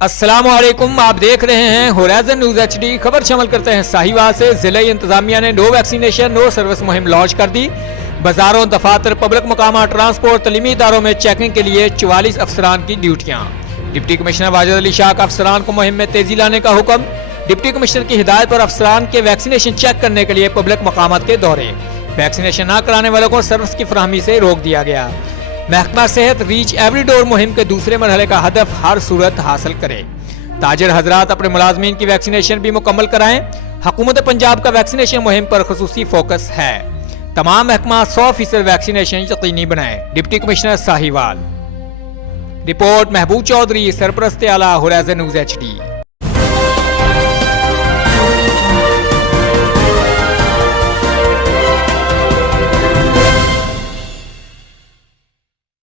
अस्सलामुअलैकुम, आप देख रहे हैं होराइजन न्यूज HD। खबर शामिल करते हैं साहिवाल से। जिले इंतजामिया ने नो वैक्सीनेशन नो सर्विस मुहिम लॉन्च कर दी। बाजारों, दफातर, पब्लिक मकामा, ट्रांसपोर्ट, तलीमी इदारों में चेकिंग के लिए 44 अफसरान की ड्यूटियां। डिप्टी कमिश्नर वाजिद अली शाह का अफसरान को मुहिम में तेजी लाने का हुक्म। डिप्टी कमिश्नर की हिदायत पर अफसरान के वैक्सीनेशन चेक करने के लिए पब्लिक मकामात के दौरे। वैक्सीनेशन न कराने वालों को सर्विस की फराहमी से रोक दिया गया। महकमा सेहत रीच एवरी डोर मुहिम के दूसरे मरहले का हदफ हर सूरत हासिल करे। ताजिर हजरात अपने मुलाजमीन की वैक्सीनेशन भी मुकम्मल कराएं। हुकूमत पंजाब का वैक्सीनेशन मुहिम पर खुसूसी फोकस है। तमाम महकमा 100% वैक्सीनेशन यकीनी बनाए। Deputy commissioner Sahiwal. रिपोर्ट महबूब चौधरी, सरपरस्त आला, होराइजन न्यूज HD।